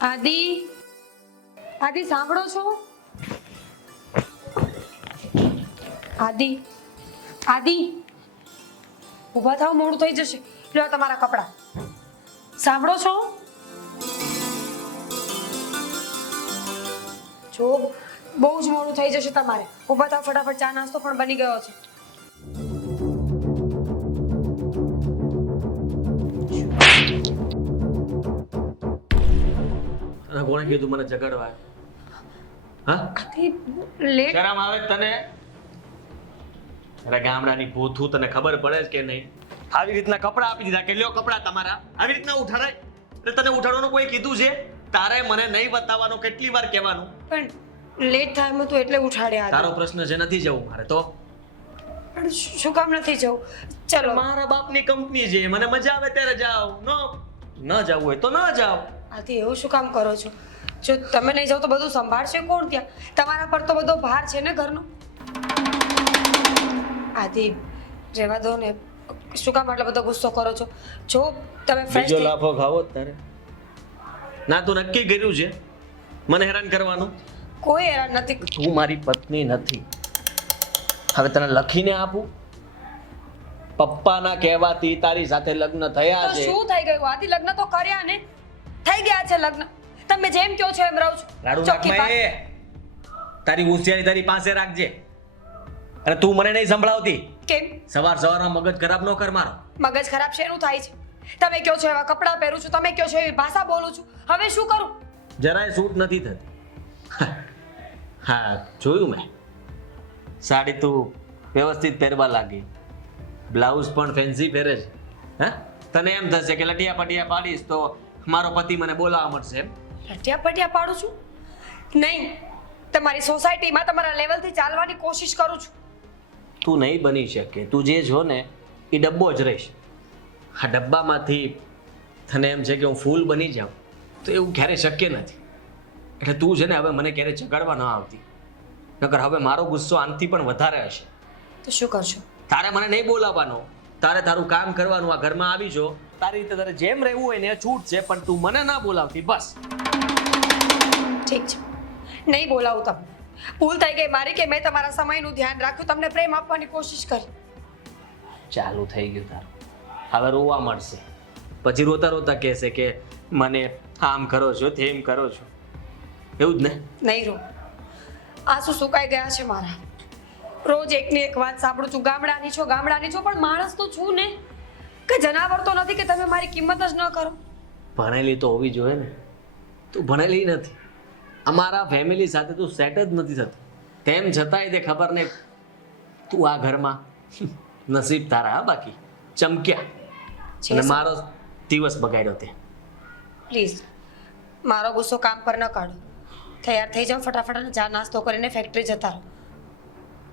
આદિ, આદિ સાંભળો છો? આદિ, આદિ, ઊભા થાવ, મોડું થઈ જશે. લ્યો તમારા કપડાં. સાંભળો છો? જો બહુ જ મોડું થઈ જશે તમારે. ઊભા થાવ ફટાફટ, ચા નાસ્તો પણ બની ગયો છે. કોણે કીધું મને જગાડવા? હા, આદિ લેટ. શરમ આવે તને? અરે ગામડાની ભૂથું, તને ખબર પડે છે કે નહીં? આવી રીતના કપડા આપી દીધા કે લ્યો કપડા તમારા, આવી રીતના ઉઠાડાય? એટલે તને ઉઠાડવાનું કોઈ કીધું છે? તારે મને નહીં બતાવવાનું, કેટલી વાર કહેવાનું? પણ લેટ થાય તો એટલે ઉઠાડ્યા. તારો પ્રશ્ન છે, નથી જવું મારે તો. પણ શું કામ નથી જવું? ચલો, મારા બાપની કંપની છે, મને મજા આવે ત્યારે જાઓ. ન જાવું હોય તો ન જાઓ. આથી એવું શું કામ કરો છો? જો તમે નહીં જાઓ તો બધું સંભાળશે કોણ ત્યાં? તમારા પર તો બધો ભાર છે ને ઘરનો. આથી રહેવા દો ને, શું કામ આટલો બધો ગુસ્સો કરો છો? જો તમે ફ્રેશ બીજો લાફો ખાવો જ તારે? ના, તું નક્કી કર્યું છે મને હેરાન કરવાનું? કોઈ હેરાન નથી. તું મારી પત્ની નથી. હવે તને લખીને આપું? પપ્પાના કહેવાથી તારી સાથે લગ્ન થયા તો છે. શું થઈ ગયું? આથી લગ્ન તો કર્યા ને, થઈ ગયા છે લગ્ન. તમે જેમ કહો છો એમ રહું છું. રાડુ ચોખ્ખી નાખમાં વાત. એ તારી હોશિયારી તારી પાસે રાખજે. અને તું મને નહીં સંભળાવતી. કેમ સવારમાં મગજ ખરાબ ન કર મારો. મગજ ખરાબ છે એનું થાય છે? તમે કહો છો એવા કપડાં પહેરું છું, તમે કહો છો એવી ભાષા બોલું છું, હવે શું કરું? જરાય સૂટ નથી થતી. હા, જોયું મેં. સાડી તું વ્યવસ્થિત પહેરવા લાગી, બ્લાઉઝ પણ ફેન્સી પહેરે છે. હા, તને એમ થશે કે લટિયા પટિયા પાડીશ તો મારો પતિ મને બોલાવવા મળશે એમ? લટિયા પટિયા પાડું છું? નહીં, તમારી સોસાયટીમાં તમારા લેવલથી ચાલવાની કોશિશ કરું છું. તું નહીં બની શકે. તું જે છો ને એ ડબ્બો જ રહીશ. આ ડબ્બામાંથી તને એમ છે કે હું ફૂલ બની જાઉં, તો એવું ક્યારેય શક્ય નથી. એટલે તું છે ને હવે મને ક્યારેય જગાડવા ન આવતી. નકર હવે મારો ગુસ્સો આનાથી પણ વધારે હશે. તો શું કરશો? તારે મને નહીં બોલાવવાનો, તારે તારું કામ કરવાનું. આ ઘરમાં આવી જો, તારી રીતે તારે જેમ રહેવું હોય ને એ છૂટ છે, પણ તું મને ના બોલાવતી બસ. ઠીક છે, નહીં બોલાવું તમને. ભૂલ થઈ ગઈ મારી કે મેં તમારા સમયનું ધ્યાન રાખ્યું, તમને પ્રેમ આપવાની કોશિશ કરી. ચાલુ થઈ ગયું તારું. હવે રોવા મળશે. પછી રોતા રોતા કહેશે કે મને આમ કરો છો, તેમ કરો છો. એવું જ ને? નહીં રો, આંસુ સુકાઈ ગયા છે મારા. રોજ એકની એક વાત સાંભળું છું, ગામડાની છો, ગામડાની છો. પણ માણસ તો છું ને, કે જનાવર તો નથી કે તમે મારી કિંમત જ ન કરો. ભણેલી તો હોવી જોઈએ ને. તું ભણેલી નથી. અમારા ફેમિલી સાથે તું સેટ જ નથી થતું. તેમ છતાંય તે ખબર નહીં તું આ ઘરમાં નસીબ તારા. હા, બાકી ચમક્યા અને મારો દિવસ બગાડ્યો તે. પ્લીઝ મારો ગુસ્સો કામ પર ન કાઢો. તૈયાર થઈ જાઓ ફટાફટ અને ચા નાસ્તો કરીને ફેક્ટરી જતા રહો.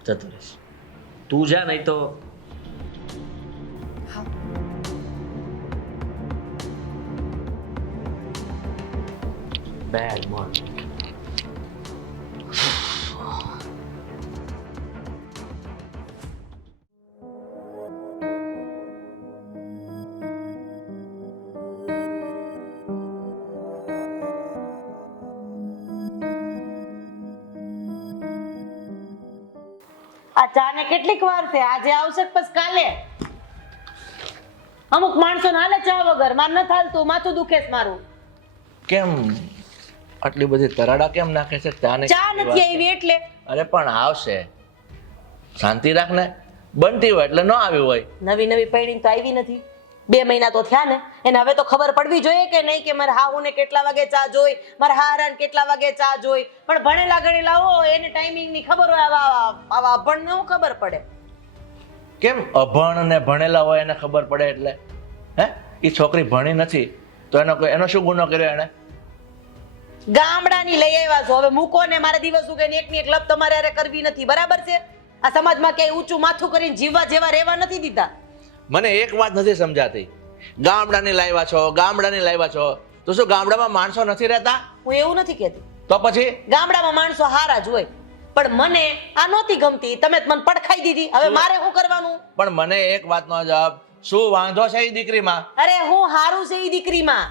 જતું રહીશ. તું જા, નહીં તો હા. Bad morning. આ ચા ને કેટલીક વાર છે? આજે આવશે પછી કાલે? અમુક માણસો હાલે ચા વગર. માર ન થાલતું, માથું દુખે છે મારું. કેમ આટલી બધી તરાડા કેમ નાખે છે? ચા નથી આવી એટલે. અરે પણ આવશે, શાંતિ રાખ ને. બનતી હોય એટલે ન આવી હોય. નવી નવી પૈણી તો આવી નથી. 2 મહિના તો થયા ને. એને હવે તો ખબર પડવી જોઈએ કે નહીં કે મારે હાહુને કેટલા વાગે ચા જોઈ, મારા હારાને કેટલા વાગે ચા જોઈ. પણ ભણેલા ગણેલા હોય એને ટાઈમિંગ ની ખબર હોય. આવા અભણ ને ખબર પડે. કેમ અભણ ને ભણેલા હોય એને ખબર પડે એટલે? હે, એ છોકરી ભણી નથી તો એનો શું ગુનો કર્યો એને? ગામડાની લઈ આવ્યા છો, હવે મૂકો ને. મારા દિવસ ઉગે ને એકની એક લપ તમારે હારે કરવી નથી, બરાબર છે? આ સમાજમાં ક્યાંય ઊંચું માથું કરીને જીવવા જેવા રહેવા નથી દીધા. મને એક વાત નથી સમજાતી. ગામડાની લાવ્યા છો, ગામડાની લાવ્યા છો, તો શું ગામડામાં માણસો નથી રહેતા? હું એવું નથી કહેતી. તો પછી ગામડામાં માણસો હારા જ હોય, પણ મને આ નહોતી ગમતી. તમે મને પડખાઈ દીધી, હવે મારે શું કરવાનું? પણ મને એક વાતનો જવાબ, શું વાંધો છે એ દીકરીમાં? અરે હું હારું છે એ દીકરીમાં.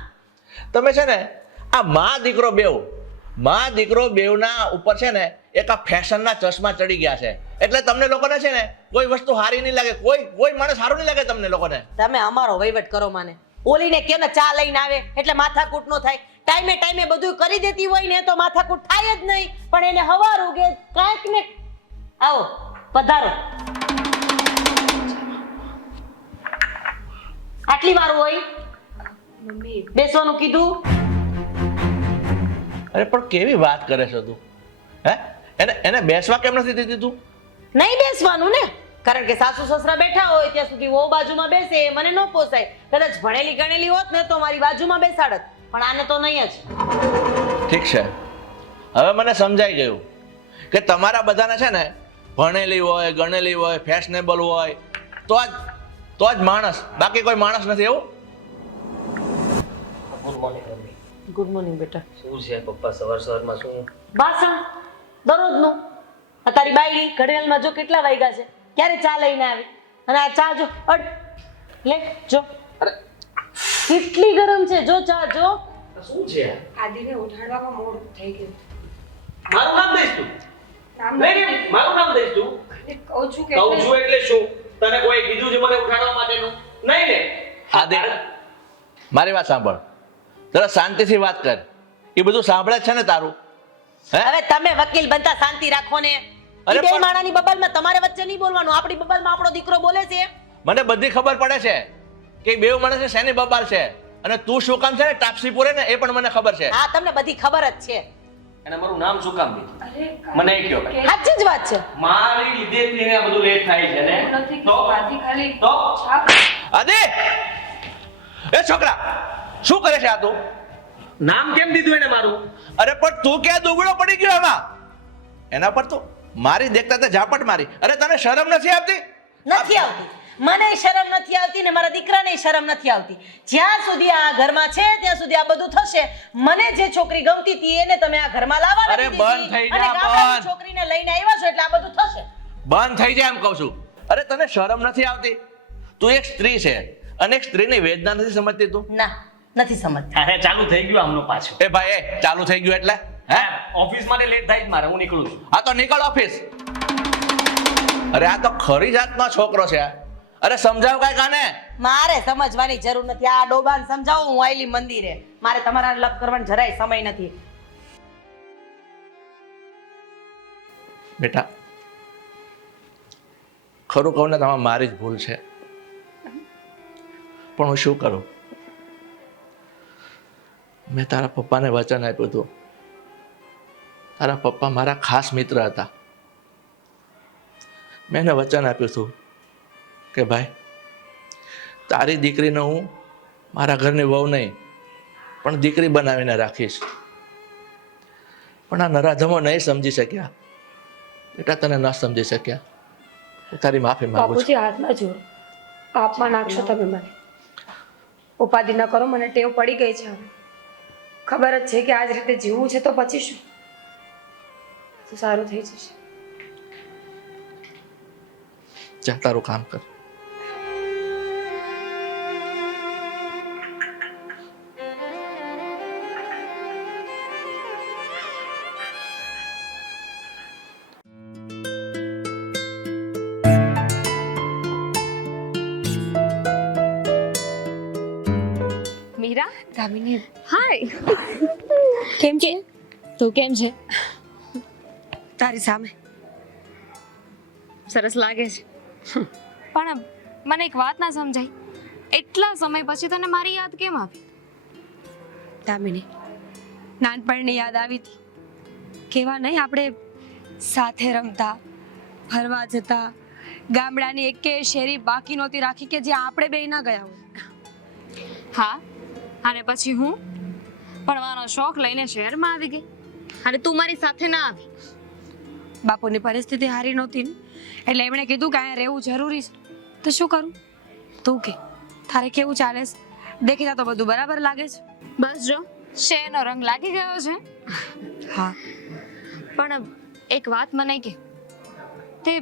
તમે છે ને આ માં દીકરો બેવના ઉપર છે ને એક આ ફેશનના ચશ્મા ચડી ગયા છે. એટલે તમને લોકોને છે ને કોઈ વસ્તુ સારી નહીં લાગે, કોઈ માણસ સારું નહીં લાગે તમને લોકોને. તમે અમારો વહીવટ કરો માને. ઓલીને કે ને ચા લઈને આવે એટલે માથાકૂટ નો થાય. ટાઈમે ટાઈમે બધું કરી દેતી હોય ને તો માથાકૂટ થાય જ નહીં. પણ એને હવારું કે કાંઈક ને આવો પધારો. આટલી વાર હોય મમ્મી બેસવાનું કીધું. અરે પણ કેવી વાત કરે છે તું? હે એને બેસવા કેમ નથી દીધી તું? નહીં બેસવાનું ને, કારણ કે સાસુ સસરા બેઠા હોય ત્યાં સુધી વો બાજુમાં બેસે એ મને ન પોસાય. કદાચ ભણેલી ગણેલી હોત ને તો મારી બાજુમાં બેસાડત, પણ આને તો નહીં જ. ઠીક છે, હવે મને સમજાઈ ગયું કે તમારા બધાને છે ને ભણેલી હોય, ગણેલી હોય, ફેશનેબલ હોય તો જ માણસ, બાકી કોઈ માણસ નથી એવું. Good morning mummy. Good morning બેટા. શું છે પપ્પા સવારમાં શું? ભાષણ દરરોજનું. આ તારી બાયડી ઘડિયાળમાં જો કેટલા વાગ્યા છે, ક્યારે ચા લઈને આવી, અને આ ચા જો લે જો કેટલી ગરમ છે. જો ચા જો. શું છે? આદિને ઉઠાડવામાં મોડું થઈ ગયું. મારું નામ દઈશ તું? નહીં, મારું નામ દઈશ તું? કહું છું કે કહું છું એટલે શું? તને કોઈ કીધું છે મને ઉઠાડવા માટેનું? નહીં ને. આદિ, મારી વાત સાંભળ, જરા શાંતિથી વાત કર. એ બધું સાંભળે જ છે ને તારું? હે હવે તમે વકીલ બનતા શાંતિ રાખો ને. અરે બે પણ- માણાની બબલમાં તમારે વચ્ચે નહીં બોલવાનું. આપણી બબલમાં આપણો દીકરો બોલે છે. મને બધી ખબર પડે છે કે બેવ માણસે શેની બબાલ છે, અને તું શું કામ છે ને ટાપસી પૂરે ને એ પણ મને ખબર છે. હા, તમને બધી ખબર જ છે. અને મારું નામ શું કામ દીધું? અરે મને એ કહો ભાઈ. સાચી જ વાત છે. મારી લીધેથી ને આ બધું લેટ થાય છે ને. નથી તો આદિ ખાલી તો છાપ. આદિ, એ છોકરા શું કરે છે આ તું? નામ કેમ દીધું એને મારું? અરે પણ તું ક્યાં દુબળો પડી ગયો એમાં? એના પર તો મારી દેખતા તે ઝાપટ મારી. અરે તને શરમ નથી આવતી? નથી આવતી. મને શરમ નથી આવતી ને મારા દીકરાને શરમ નથી આવતી. જ્યાં સુધી આ ઘરમાં છે ત્યાં સુધી આ બધું થશે. મને જે છોકરી ગમતી હતી એને તમે આ ઘરમાં લાવવા અરે નથી દીધી. બંધ થઈ જા, અને ગામડાની બંધ. છોકરીને લઈને આવ્યા છો એટલે આ બધું થશે. બંધ થઈ જાય એમ કહું છું. અરે તને શરમ નથી આવતી? તું એક સ્ત્રી છે અને એક સ્ત્રીની વેદના નથી સમજતી તું? ના, નથી સમજતી. અરે ચાલુ થઈ ગયું આમનું પાછું. એ ભાઈ, એ ચાલુ થઈ ગયું એટલે હે? ઓફિસ માટે લેટ થાય જ મારે, હું નીકળું છું. આ તો નીકળ ઓફિસ. અરે આ તો ખરી જાતનો છોકરો છે. અરે સમજાવ કાંઈક આને. મારે સમજવાની જરૂર નથી. આ ડોબાને સમજાવો, હું આયલી મંદિરે. મારે તમારા લપ કરવાનો જરાય સમય નથી. બેટા, ખરું કહું ને તો મારી જ ભૂલ છે, પણ હું શું કરું? મેં તારા પપ્પાને વચન આપ્યું હતું. તારા પપ્પા મારા ખાસ મિત્ર હતા. મેં એને વચન આપ્યું હતું કે ભાઈ, તારી દીકરીને હું મારા ઘરની વહુ નહીં પણ દીકરી બનાવીને રાખીશ. પણ આ નરાધમો નહીં સમજી શક્યા. બેટા, તને ન સમજી શક્યા. હું તારી માફી માંગુ છું. બાપુજી હાથમાં જોડો. આપમાં નાખશો તમે મને. ઉપાધિ ન કરો, મને ટેવ પડી ગઈ છે હવે. ખબર જ છે કે આ જ રીતે જીવવું છે તો પછી શું, તો સારું થઈ જશે. જા, તારું કામ કર. મીરા, દામિની, હાય. કેમ છે? તું કેમ છે? તારી સામે. સરસ લાગે છે. પણ મને એક વાત ના સમજાય, એટલા સમય પછી તને મારી યાદ કેમ આવી? દામિની, નાનપણની યાદ આવી હતી. કેવા નહીં આપણે સાથે રમતા, ફરવા જતા, ગામડાની એકે શેરી બાકી નહોતી રાખી કે જે આપણે બે ના ગયા હોય. હા, અને પછી હું ભણવાનો શોખ લઈને શહેરમાં આવી ગઈ અને તું મારી સાથે ના આવી. બાપુની પરિસ્થિતિ સારી નહોતી ને, એટલે એમણે કીધું કે અહીંયા રહેવું જરૂરી છે. તો શું કરું? તું કે તારે કેવું ચાલે છે? દેખીતા તો બધું બરાબર લાગે છે. બસ જો, શહેરનો રંગ લાગી ગયો છે. હા, પણ એક વાત મને કે તે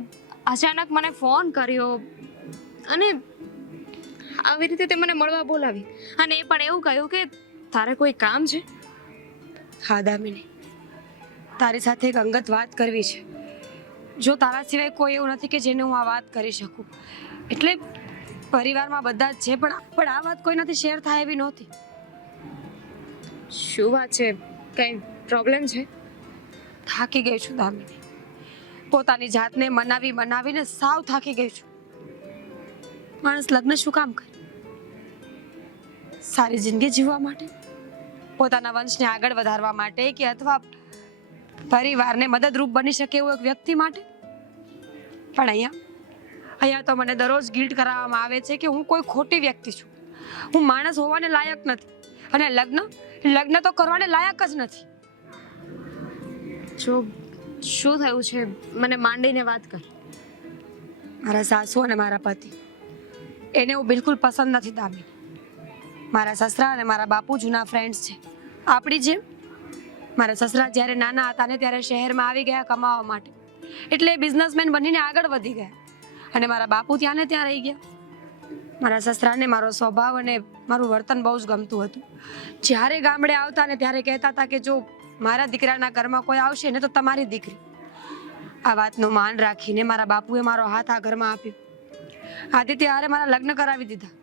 અચાનક મને ફોન કર્યો અને આવી રીતે તે મને મળવા બોલાવી, અને એ પણ એવું કહ્યું કે તારે કોઈ કામ છે. હા દામિની, તારી સાથે એક અંગત વાત કરવી છે. જો તારા સિવાય કોઈ એવું નથી કે જેને હું આ વાત કરી શકું. એટલે પરિવારમાં બધા જ છે, પણ આ વાત કોઈનાથી શેર થાય એવી નહોતી. શું વાત છે? કઈ પ્રોબ્લેમ છે? થાકી ગઈ છું દામિની. પોતાની જાતને મનાવીને સાવ થાકી ગઈ છું. માણસ લગ્ન શું કામ કરે? સારી જિંદગી જીવવા માટે, પોતાના વંશને આગળ વધારવા માટે, કે અથવા પરિવારને મદદરૂપ બની શકે એવું એક વ્યક્તિ માટે? પણ અહીંયા તો મને દરરોજ ગિલ્ટ કરાવવામાં આવે છે કે હું કોઈ ખોટી વ્યક્તિ છું. હું માણસ હોવાને લાયક નથી, અને લગ્ન તો કરવાને લાયક જ નથી. જો શું થયું છે મને માંડીને વાત કર. મારા સાસુ અને મારા પતિ, એને હું બિલકુલ પસંદ નથી દામિની. મારા સસરા અને મારા બાપુ જૂના ફ્રેન્ડ્સ છે, આપણી જેમ. મારા સસરા જ્યારે નાના હતા ને ત્યારે શહેરમાં આવી ગયા કમાવા માટે, એટલે બિઝનેસમેન બનીને આગળ વધી ગયા, અને મારા બાપુ ત્યાં ને ત્યાં રહી ગયા. મારા સસરાને મારો સ્વભાવ અને મારું વર્તન બહુ જ ગમતું હતું. જ્યારે ગામડે આવતા ને ત્યારે કહેતા હતા કે જો મારા દીકરાના ઘરમાં કોઈ આવશે ને તો તમારી દીકરી. આ વાતનું માન રાખીને મારા બાપુએ મારો હાથ આ ઘરમાં આપ્યો. આદિત્ય હારે મારા લગ્ન કરાવી દીધા.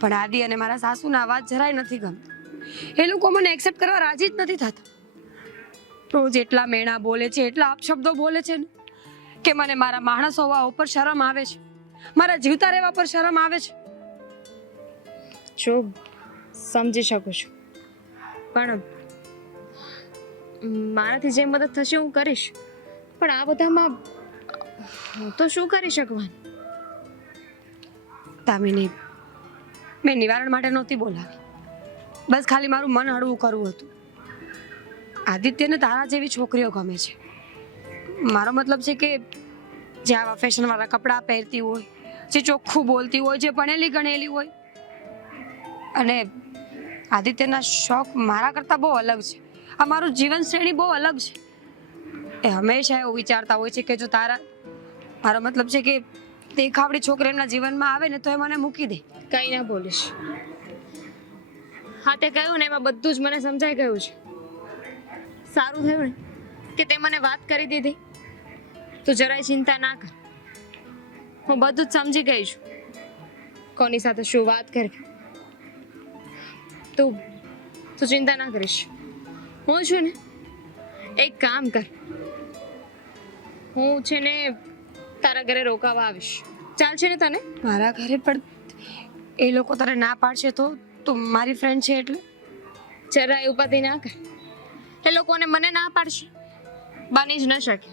પણ આદિ અને મારા સાસુના વાત જરાય નથી ગમતા. એ લોકો મને એક્સેપ્ટ કરવા રાજી જ નથી થતા. રોજ એટલા મેણા બોલે છે, એટલા અપશબ્દો બોલે છે ને કે મને મારા માણસ હોવા ઉપર શરમ આવે છે, મારા જીવતા રહેવા પર શરમ આવે છે. જો સમજી શકું છું, પણ મારાથી જે મદદ થશે હું કરીશ. પણ આ બધામાં હું તો શું કરી શકવાની? દામિની, મેં નિવારણ માટે નહોતી બોલાવી, બસ ખાલી મારું મન હળવું કરવું હતું. આદિત્યને તારા જેવી છોકરીઓ ગમે છે. મારો મતલબ છે કે જે આવા ફેશનવાળા કપડાં પહેરતી હોય, જે ચોખ્ખું બોલતી હોય, જે ભણેલી ગણેલી હોય. અને આદિત્યના શોખ મારા કરતાં બહુ અલગ છે. આ મારું જીવન શ્રેણી બહુ અલગ છે. એ હંમેશા એવું વિચારતા હોય છે કે જો મારો મતલબ છે કે દેખાવડી છોકરી એમના જીવનમાં આવે ને તો એ મને મૂકી દે. કઈ ના બોલીશ. હા, તે કહ્યું ને એમાં બધું જ મને સમજાઈ ગયું છે. સારું થયું ને કે તે મને વાત કરી દીધી. તું જરાય ચિંતા ના કર, હું બધું જ સમજી ગઈ છું કોની સાથે શું વાત કરવી. તું ચિંતા ના કરીશ. હું છું ને, એક કામ કર, હું છે ને તારા ઘરે રોકાવા આવીશ. ચાલશે ને તને? મારા ઘરે પણ એ લોકો તારે ના પાડશે તો? તું મારી ફ્રેન્ડ છે એટલે? જરાય ઉપાધિ ના કર. એ લોકોને મને ના પાડશે? બની જ ન શકે.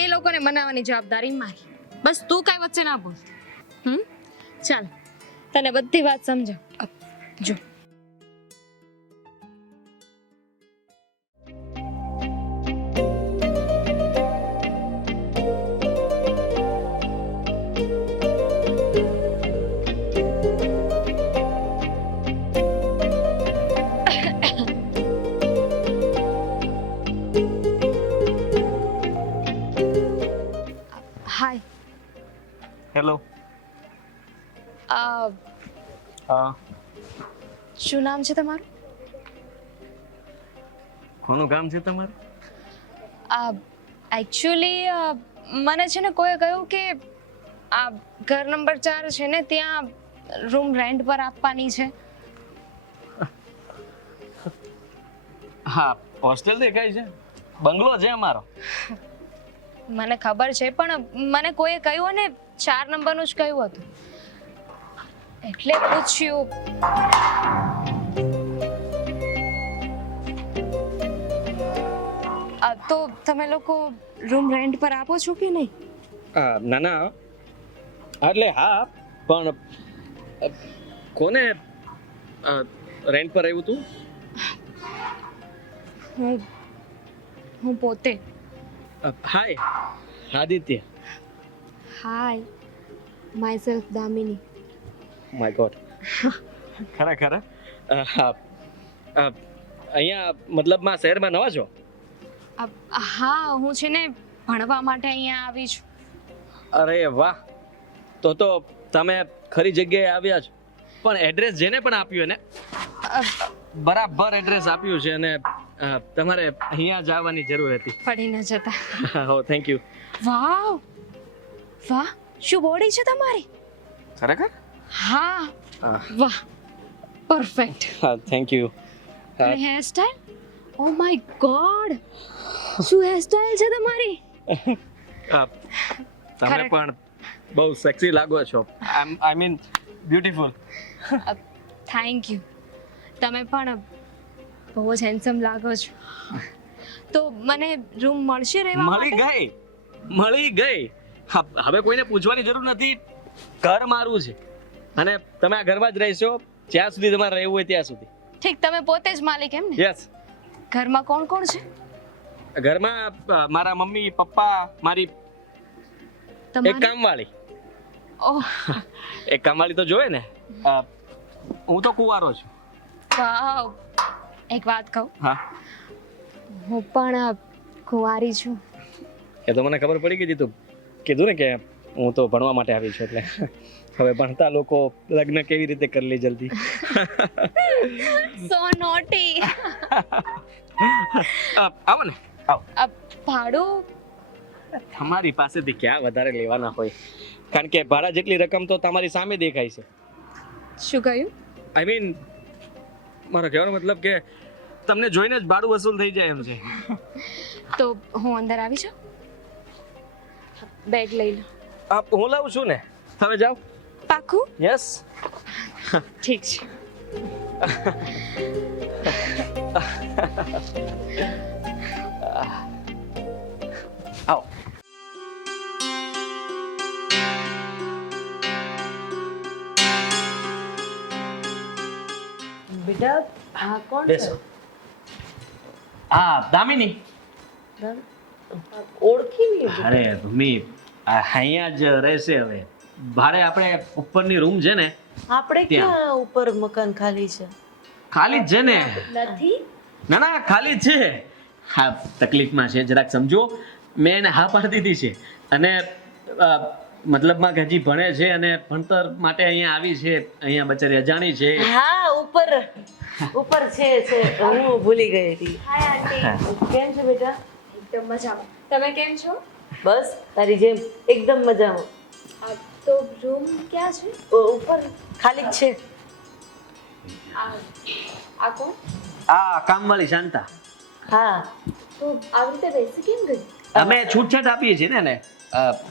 એ લોકોને મનાવવાની જવાબદારી મારી. બસ તું કાંઈ વચ્ચે ના બોલ. ચાલ, તને બધી વાત સમજાવ. જો હાય. હેલો. હા. શું નામ છે તમારું? કોનું કામ છે તમારે? એકચ્યુઅલી મને છે ને કોઈએ કહ્યું કે આ ઘર નંબર 4 છે ને ત્યાં રૂમ રેન્ટ પર આપવાની છે. હા, હોસ્ટેલ દેખાય છે, બંગલો છે અમારો. મને ખબર છે, પણ મને કોઈએ કહ્યું ને 4 નંબરનું જ કહ્યું હતું, એટલે પૂછ્યું. તો તમે લોકો રૂમ રેન્ટ પર આપો છો કે નહીં? ના ના, એટલે હા, પણ કોને રેન્ટ પર આવ્યું તું? હું પોતે. Hi Aditya. Hi, myself Damini. My God. ખરેખર? અહીંયા મતલબમાં શહેરમાં નવા છો? હા, હું છે ને ભણવા માટે અહીંયા આવી છું. અરે વાહ, તો તમે ખરી જગ્યાએ આવ્યા છો. પણ એડ્રેસ જેને પણ આપ્યું ને બરાબર એડ્રેસ આપ્યું છે, અને તમારે અહીંયા જ આવવાની જરૂર હતી. પડી ન જતા. હો થેન્ક યુ. વાવ, વાહ, શું બોડી છે તમારી. ખરેખર? હા, વાહ, પરફેક્ટ. હા થેન્ક યુ. અને હેરસ્ટાઈલ, ઓ માય ગોડ, શું હેરસ્ટાઈલ છે તમારી. તમે ખરેખર. પણ બહુ સેક્સી લાગો છો. I mean beautiful. Thank you. તમે પણ બહુ જ હેન્ડસમ લાગો છો. તો મને રૂમ મળશે રહેવા માટે? મળી ગઈ. હવે કોઈને પૂછવાની જરૂર નથી. ઘર મારું છે અને તમે આ ઘરમાં જ રહેશો જ્યાં સુધી તમારે રહેવું હોય ત્યાં સુધી. ઠીક, તમે પોતે જ માલિક એમ ને? યસ. ઘરમાં કોણ કોણ છે? ઘરમાં મારા મમ્મી પપ્પા, મારી એક તમારી? કામવાળી. ઓહ, એક કામવાળી તો જોવે ને. હું તો કુંવારો છું. વાવ. એક વાત કહું, હા, હું પણ કુંવારી છું. એ તો મને ખબર પડી ગઈ હતી. તું કીધું ને કે હું તો ભણવા માટે આવી છું, એટલે હવે ભણતા લોકો લગ્ન કેવી રીતે કરી લે જલ્દી. સો નોટી. આવો ને, આવો. ભાડું તમારી પાસેથી ક્યાં વધારે લેવાના હોય, કારણ કે ભાડા જેટલી રકમ તો તમારી સામે દેખાય છે. શું કહ્યું? આઈ મીન મારો કહેવાનો મતલબ કે તમને જોઈને જ ભાડું વસૂલ થઈ જાય એમ છે. તો હું અંદર આવી જાઉં? બેગ લઈ લો. હું લાવું છું ને, તમે જાઓ. પાકું? યસ. ઠીક છે. આવો. બેટા હા કોણ છે? બેસો. હા દામિની. ઓળખી નહીં. અરે મમ્મી અહીંયા જ રહેશે હવે. ભાડે આપણે ઉપરની રૂમ છે ને, આપણે ક્યાં ઉપર મકાન ખાલી છે? ખાલી જ છે ને. નથી. ના ના ખાલી જ છે. હા તકલીફમાં છે, જરાક સમજો. મેં એને હા પાડી દીધી છે અને મતલબમાં કે હજી ભણે છે અને ભણતર માટે અહીંયા આવી છે. અહીંયા બચારી અજાણી છે. હા ઉપર છે હું ભૂલી ગઈ હતી. હાય આંટી. કેમ છે બેટા? એકદમ મજામાં. તમે કેમ છો? બસ તારી જેમ એકદમ મજામાં. આ તો રૂમ ક્યાં છે? ઉપર ખાલી જ છે. આ કોણ? આ કામવાળી શાંતા. હા તો આવી રીતે બેસી કેમ ગઈ? અમે છૂટછાટ આપીએ છીએ ને એને.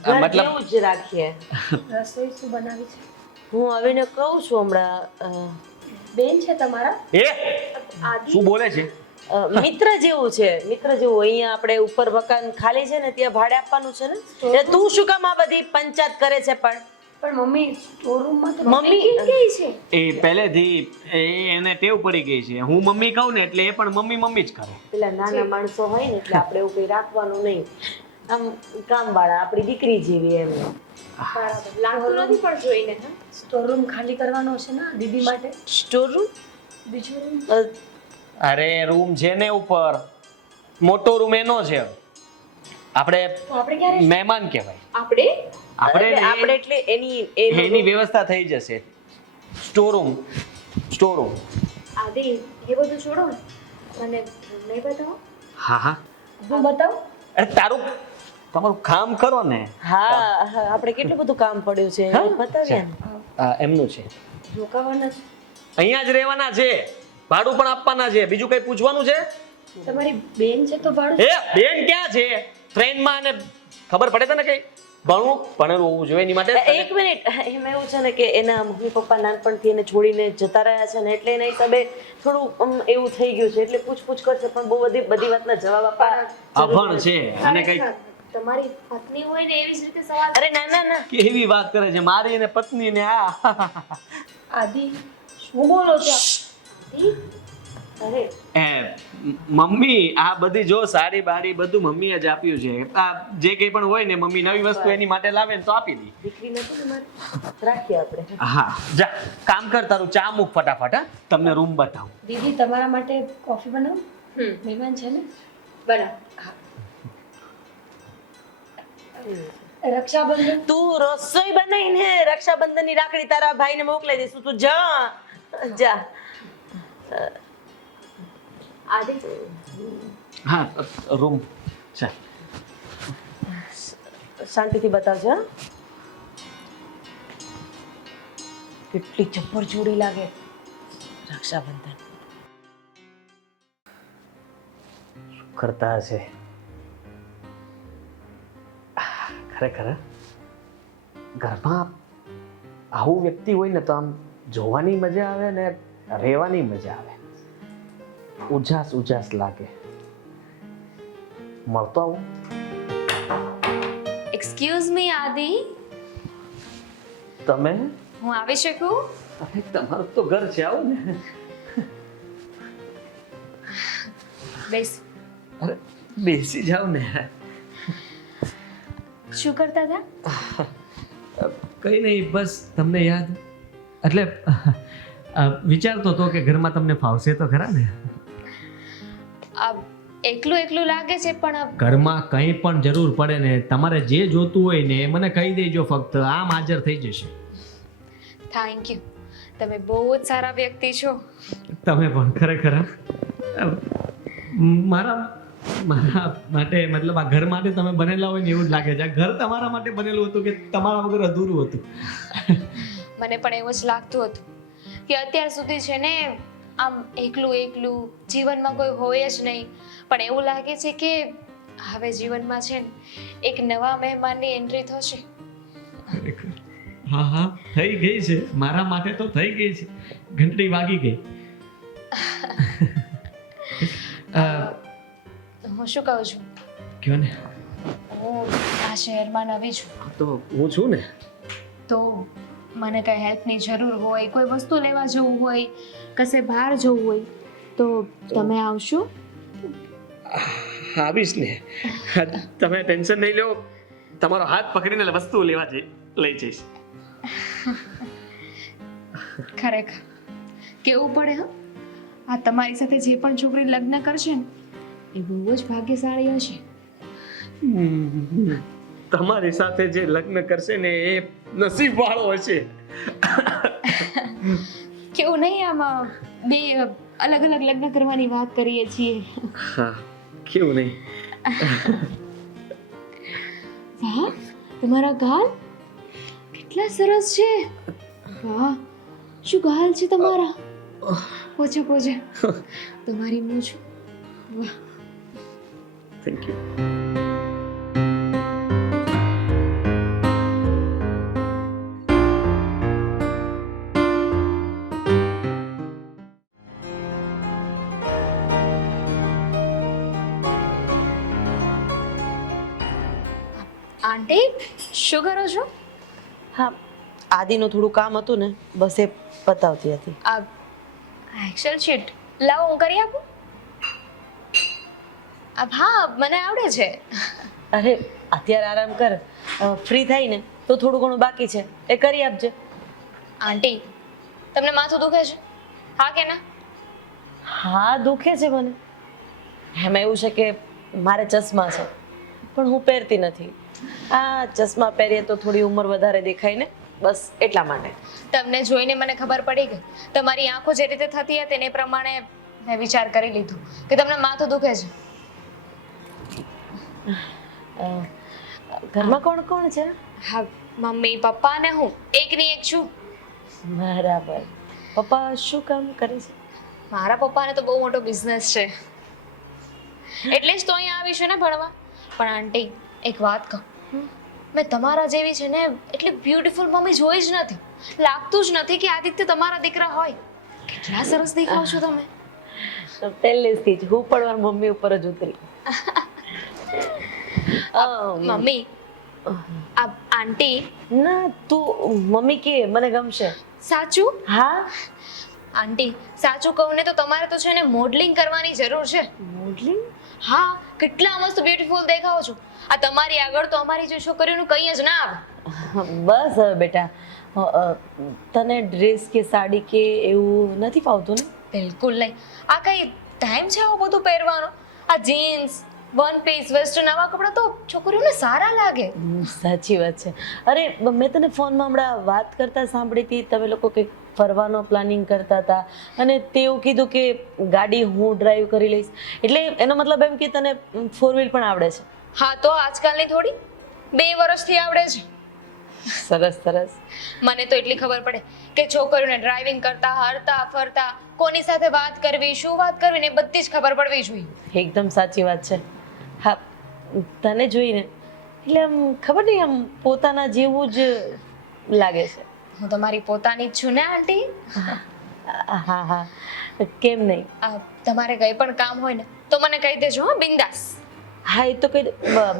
ઘર મતલબ જેવું જ રાખીએ. રસોઈ શું બનાવી છે? હું આવીને કહું છું હમણાં. બેન છે તમારા? એ આદિ? શું બોલે છે? મિત્ર જેવું છે, મિત્ર જેવું. અહીંયા આપણે ઉપર મકાન ખાલી છે ને ત્યાં ભાડે આપવાનું છે ને. એટલે તું શું કામ આ બધી પંચાયત કરે છે? પણ મમ્મી સ્ટોરરૂમમાં તો મમ્મી કેમ ગઈ છે? એ પહેલેથી એને ટેવ પડી ગઈ છે. હું મમ્મી કહું ને એટલે એ પણ મમ્મી જ કરે. પેલા નાના માણસો હોય ને એટલે આપણે એવું કઈ રાખવાનું નહીં. આમ કામવાળા આપણી દીકરી જેવી એમ. બરાબર. લાગતું નથી પણ જોઈને. હા, સ્ટોરરૂમ ખાલી કરવાનો છે ને દીદી માટે. Store room? બીજો રૂમ અરે રૂમ છે ને ઉપર, મોટો રૂમ એનો છે. આપણે આપણે ક્યારે? મહેમાન કહેવાય. આપણે આપણે એટલે એની વ્યવસ્થા થઈ જશે. સ્ટોરરૂમ. આદિ એ બધું છોડો ને. મને નહીં બતાવો. હા હા. હું બતાવું? અરે તમારું કામ કરો ને. હા આપણે કેટલું બધું કામ પડ્યું છે બતાવીએ ને. એમનું છે. રોકાવાના છે? અહીંયા જ રહેવાના છે. ભાડું પણ આપવાના છે. બીજું કઈ પૂછવાનું છે? તમારી બેન છે તો ભાડું? એ બેન ક્યાં છે? ટ્રેનમાં અને ખબર પડે તને કઈ? ભણેલું હોવું જોઈએ એની માટે. એક મિનિટ, એમાં એવું છે ને કે એના મમ્મી પપ્પા નાનપણથી એને છોડીને જતા રહ્યા છે ને એટલે એના હિસાબે થોડું એવું થઈ ગયું છે એટલે પૂછપૂછ કરશે પણ બહુ બધી વાતના જવાબ આપવા. અભણ છે અને કઈ તમારી પત્ની હોય ને એવી જ રીતે સવાલ. અરે ના કેવી વાત કરે છે મારી અને પત્ની ને. આદિ શું બોલો છો? અરે મમ્મી આ બધી જો સાડી બાડી બધું મમ્મીએ જ આપ્યું છે. આ જે કંઈ પણ હોય ને મમ્મી નવી વસ્તુ એની માટે લાવે ને તો આપી દી. દીકરી નથી ને મારી, રાખીએ આપણે. હા જા કામ કર, તારું ચા મૂક ફટાફટ. હા તમને રૂમ બતાવું. દીદી તમારા માટે કોફી બનાવું? મહેમાન છે ને. બરાબર. રક્ષાબંધન તું રસોઈ બનાવીને રક્ષાબંધનની રાખડી તારા ભાઈને મોકલાઈ દઈશું. તું જા. આદિ હા રૂમ છે. શાંતિથી બતાવજો હા? કેટલી ચપ્પર જોડી લાગે રક્ષાબંધન. કરતા હશે ખરેખર ઘરમાં આવું વ્યક્તિ હોય ને તો આમ જોવાની મજા આવે ને રહેવાની મજા આવે. ઉજાસ ઉજાસ લાગે. મળતો આવું. એક્સક્યુઝ મી આદિ, તમે હું આવી શકું? અરે તમારું તો ઘર છે, આવો ને. બેસ. અરે બેસી જાવ ને. શું કરતા હતા? કઈ નહીં, બસ તમને યાદ એટલે વિચારતો હતો કે ઘરમાં તમને ફાવશે તો ખરા ને. આ એકલું એકલું લાગે છે પણ ઘરમાં કંઈ પણ જરૂર પડે ને તમારે જે જોતું હોય ને એ મને કહી દેજો, ફક્ત આમ હાજર થઈ જશે. થેન્ક યુ, તમે બહુ જ સારા વ્યક્તિ છો. તમે પણ ખરેખર મારા મારા માટે મતલબ આ ઘર માટે તમે બનેલા હોય ને એવું જ લાગે છે. આ ઘર તમારા માટે બનેલું હતું કે તમારા વગર અધૂરું હતું? મને પણ એવું જ લાગતું હતું કે અત્યાર સુધી છે ને આમ એકલું એકલું જીવનમાં કોઈ હોય જ નહીં, પણ એવું લાગે છે કે હવે જીવનમાં છે ને એક નવા મહેમાનની એન્ટ્રી થશે. ખરેખર હા હા થઈ ગઈ છે, મારા માટે તો થઈ ગઈ છે. ઘંટડી વાગી ગઈ. હું શું કહું છું, કયો ને. હું આ શહેરમાં નવી છું, તો હું છું ને. તો મને કંઈ હેલ્પની જરૂર હોય, કોઈ વસ્તુ લેવા જવું હોય, કશે બહાર જવું હોય તો તમે આવશો? આવીશ ને. તમે ટેન્શન નહીં લો, તમારો હાથ પકડીને વસ્તુ લેવા લઈ જઈશ. ખરેખર કેવું પડે હા, આ તમારી સાથે જે પણ છોકરી લગ્ન કરશે ને એ બહુ જ ભાગ્યશાળી હશે. તમારી સાથે જે લગ્ન કરશે ને એ નસીબ વાળો હશે. કેવું નહીં, આમાં બે અલગ અલગ લગ્ન કરવાની વાત કરીએ છીએ. હા કેવું નહીં. વાહ, તમારા ગાલ કેટલા સરસ છે. વાહ, શું ગાલ છે તમારા. પોચે પોચે તમારી મૂછ. વાહ. Thank you. આંટી શું કરો છો? હા, આદિનું થોડું કામ હતું ને, બસ એ પતાવતી હતી. આ એક્સેલ શીટ લાવો, હું કરી આપું. હા, મને આવડે છે. અરે અત્યારે આરામ કર, ફ્રી થાય ને તો થોડું ઘણું બાકી છે એ કરી આપજે. આંટી, તમને માથું દુખે છે? હા કે ના? હા દુખે છે મને. એમાં એવું છે કે મારે ચશ્મા છે પણ હું પહેરતી નથી. આ ચશ્મા પહેરીએ તો થોડી ઉંમર વધારે દેખાય ને, બસ એટલા માટે. તમને જોઈને મને ખબર પડી ગઈ, તમારી આંખો જે રીતે થતી હતી તેને પ્રમાણે મેં વિચાર કરી લીધું કે તમને માથું દુખે છે. ઘરમાં કોણ કોણ છે? હા, મમ્મી પપ્પા ને હું એકની એક છું. બરાબર. પપ્પા શું કામ કરે છે? મારા પપ્પાને તો બહુ મોટો બિઝનેસ છે, એટલે જ તો અહીંયા આવી છે ને ભણવા. પણ આંટી એક વાત કહું, મેં તમારા જેવી છે ને એટલી બ્યુટીફુલ મમ્મી જોઈ જ નથી. લાગતું જ નથી કે આદિત્ય તમારા દીકરા હોય. કેટલા સરસ દેખાવ છો તમે. પહેલેથી જ હું પણ મારી મમ્મી ઉપર જ ઉતરી. મમ્મી, આ આંટી ના તું મમ્મી કે મને ગમશે. સાચું? હા. આંટી સાચું કહું ને તો તમારે તો છે ને મોડલિંગ કરવાની જરૂર છે. મોડલિંગ? હા, કેટલા મસ્ત બ્યુટીફુલ દેખાવ છો. આ તમારી આગળ તો અમારી જે છોકરીઓનું કંઈ જ ના આવે. બસ હવે બેટા, તને ડ્રેસ કે સાડી કે એવું નથી ફાવતું ને? બિલકુલ નહીં. આ કઈ ટાઈમ છે આવું બધું પહેરવાનો? આ જીન્સ, વન પીસ, વેસ્ટર્ન આવા કપડાં તો છોકરીઓને સારા લાગે. સાચી વાત છે. અરે મેં તને ફોનમાં હમણાં વાત કરતા સાંભળી હતી, તમે લોકો કંઈક ફરવાનો પ્લાનિંગ કરતા હતા અને તે એવું કીધું કે ગાડી હું ડ્રાઈવ કરી લઈશ. એટલે એનો મતલબ એમ કે તને 4 વ્હીલ પણ આવડે છે. હા તો આજકાલની થોડી 2 વર્ષથી આવડે છે. સરસ સરસ. મને તો એટલી ખબર પડે કે છોકરીઓને ડ્રાઇવિંગ કરતા હરતા ફરતા કોની સાથે વાત કરવી શું વાત કરવી ને એ બધી જ ખબર પડવી જોઈએ. એકદમ સાચી વાત છે. હા, તને જોઈને એટલે આમ ખબર નહીં આમ પોતાના જેવું જ લાગે છે. હું તમારી પોતાની જ છું ને આંટી. હા હા, કેમ નહીં. તમારે કંઈ પણ કામ હોય ને તો મને કહી દેજો હો, બિંદાસ. હા એ તો કહી દે.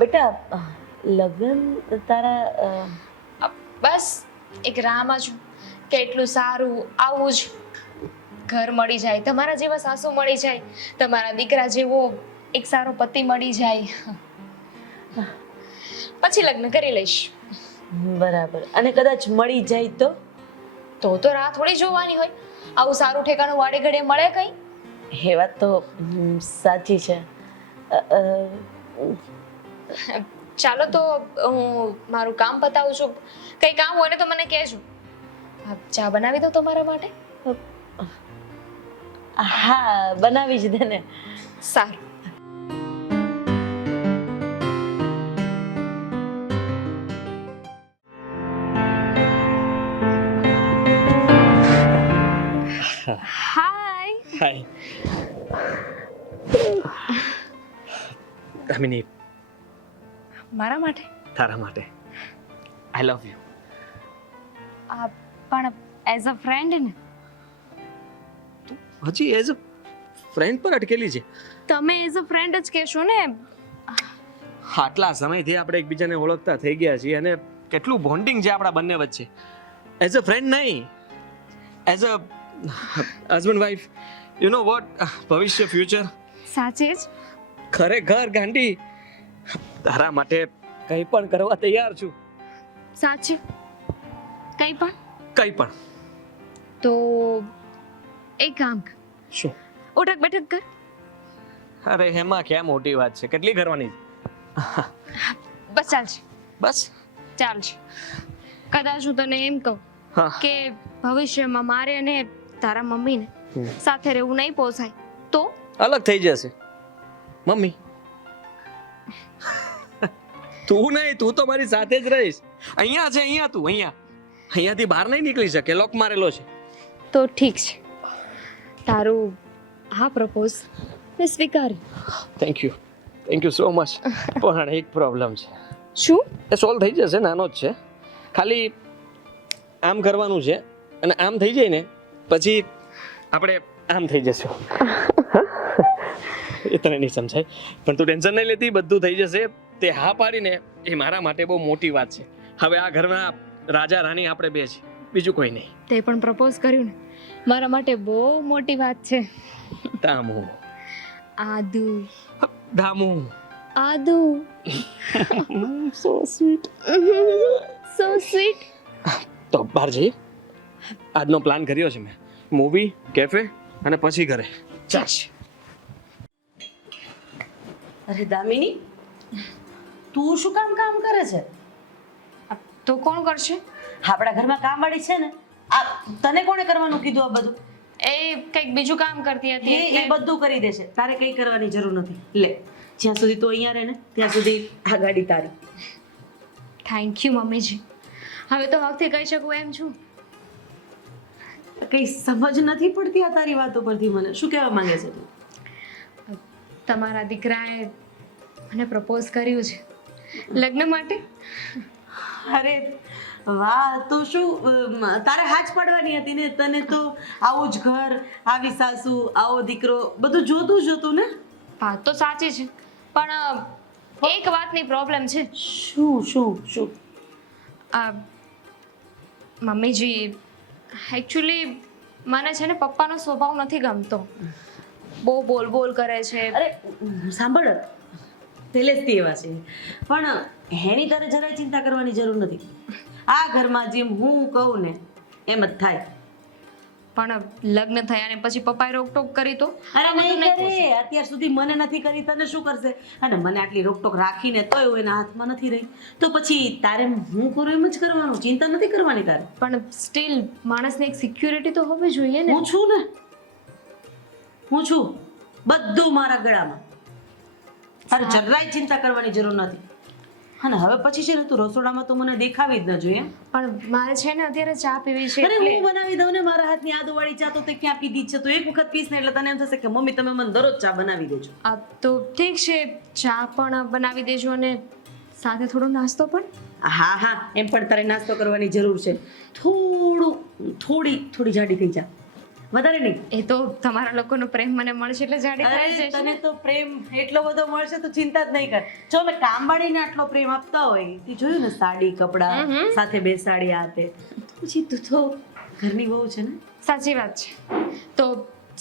બેટા લગ્ન તારા બસ એક રાહમાં છું કે એટલું સારું આવું જ ઘર મળી જાય, તમારા જેવા સાસુ મળી જાય, તમારા દીકરા જેવો એક સારો પતિ મળી જાય, પછી લગ્ન કરી લઈશ. બરાબર. અને કદાચ મળી જાય તો રાહ થોડી જોવાની હોય. આવું સારું ઠેકાણું વાડે ઘડે મળે કઈ? એ વાત તો સાચી છે. ચાલો તો હું મારું કામ પતાવું છું. કંઈ કામ હોય ને તો મને કહેજો. ચા બનાવી દો તમારા માટે. હા બનાવી જ દે ને. સારું. હાય. હાય દામિની, મારા માટે? તારા માટે. આઈ લવ યુ. પણ એઝ અ ફ્રેન્ડ ને. હજી એઝ અ ફ્રેન્ડ પર અટકેલી છે. તમે એઝ અ ફ્રેન્ડ જ કહેશો ને. આટલા સમયથી આપણે એકબીજાને ઓળખતા થઈ ગયા છીએ અને કેટલું બોન્ડિંગ છે આપણા બંને વચ્ચે. એઝ અ ફ્રેન્ડ નહીં, as a husband wife. You know what, ભવિષ્ય ફ્યુચર. સાચે જ? ખરેખર ગાંડી, તારા માટે કંઈ પણ કરવા તૈયાર છું. સાચે? કંઈ પણ? કંઈ પણ. તો એક કામ કર. શું? ઉઠક બેઠક કર. અરે એમાં ક્યાં મોટી વાત છે, કેટલી કરવાની છે? બસ ચાલશે. બસ ચાલશે. કદાચ હું તને એમ કહું હા. કે ભવિષ્યમાં મારે અને તારા મમ્મીને સાથે રહેવું નહીં પોસાય તો? અલગ થઈ જશે મમ્મી. તું નહીં, તું તો મારી સાથે જ રહીશ. અહીંયા છે, અહીંયા તું અહીંયાથી બહાર નહીં નીકળી શકે, લોક મારેલો છે. તો ઠીક છે, તારું હા પ્રપોઝ મેં સ્વીકાર્યું. Thank you so much. પણ એક પ્રોબ્લેમ છે. શું? એ સોલ્વ થઈ જશે, નાનો જ છે. ખાલી આમ કરવાનું છે અને આમ થઈ જાય ને પછી આપણે આમ થઈ જશું. એ તને નહીં સમજાય, પણ તું ટેન્શન નહીં લેતી, બધું થઈ જશે. તે હા પાડીને એ મારા માટે બહુ મોટી વાત છે. હવે આ ઘરના રાજા રાણી આપણે બે છે, બીજું કોઈ નહીં. તે પણ પ્રપોઝ કર્યું ને, મારા માટે બહુ મોટી વાત છે. દામુ આદુ. દામુ આદુ. So sweet. So sweet. તો બહાર જઈએ. આજનો પ્લાન કર્યો છે મેં, મૂવી, કેફે અને પછી ઘરે. ચાલ. અરે દામિની, તું શું કામ કરે છે? તો કોણ કરશે? આપણા ઘરમાં કામવાળી છે ને, આ તને કોણે કરવાનું કીધું આ બધું? એ કંઈક બીજું કામ કરતી હતી. એ બધું કરી દેશે, તારે કંઈ કરવાની જરૂર નથી. લે, જ્યાં સુધી તું અહીંયા રહે ને ત્યાં સુધી આ ગાડી તારી. થેન્ક યુ મમ્મીજી. હવે તો વખતે કહી શકું એમ છું. કઈ સમજ નથી પડતી આ તારી વાતો પરથી. મને શું કહેવા માંગે છે તું? તમારા દીકરાએ મને પ્રપોઝ કર્યું છે લગ્ન માટે. અરે વાહ, તો શું તારે હાથ પાડવાની હતી ને? તને તો આવું જ ઘર, આવી સાસુ, આવો દીકરો બધું જોતું જ હતું ને? વાત તો સાચી છે, પણ એક વાતની પ્રોબ્લેમ છે. શું? મમ્મીજી, એકચ્યુઅલી મને છે ને પપ્પાનો સ્વભાવ નથી ગમતો. બહુ બોલ કરે છે. અરે સાંભળ, પહેલેથી એવા છે, પણ એની તારે જરાય ચિંતા કરવાની જરૂર નથી. આ ઘરમાં જેમ હું કહું ને એમ જ થાય. પણ લગ્ન થયા ને પછી પપ્પાએ રોકટોક કરી તો અરે આ બધું નહીં નહીં કરે, અત્યાર સુધી મને નથી કરી તને શું કરશે? અને મને આટલી રોકટોક રાખીને તોય હું એના હાથમાં નથી રહી, તો પછી તારે હું કરું એમ જ કરવાનું, ચિંતા નથી કરવાની તારે. પણ સ્ટીલ માણસને એક સિક્યુરિટી તો હોવી જોઈએ ને. હું છું ને, હું છું, બધું મારા ગળામાં. તારે જરાય ચિંતા કરવાની જરૂર નથી. અને હવે પછી છે ને તું રસોડામાં તો મને દેખાવી જ ન જોઈએ. પણ મારે છે ને અત્યારે ચા પીવી છે અરે એટલે હું બનાવી દઉં ને મારા હાથની આદુવાળી ચા, તો તે ક્યાં પીધી જ છે? તો એક વખત પીસ ને એટલે તને એમ થશે કે મમ્મી તમે મને દરરોજ ચા બનાવી દેજો. આ તો ઠીક છે, ચા પણ બનાવી દેજો અને સાથે થોડો નાસ્તો પણ. હા હા, એમ પણ તારે નાસ્તો કરવાની જરૂર છે. થોડી જાડી થઈ જા, વધારે નહીં. એ તો તમારા લોકોનો પ્રેમ મને મળશે એટલે જાડી થઈ અરે જશે. તને તો પ્રેમ એટલો બધો મળશે તો ચિંતા જ નહીં કર. જો મેં કામવાળીને આટલો પ્રેમ આપતા હોય, તે જોયું ને, સાડી કપડાં સાથે બેસાડી આ તે, તો પછી તું તો ઘરની વહુ છે ને. સાચી વાત છે. તો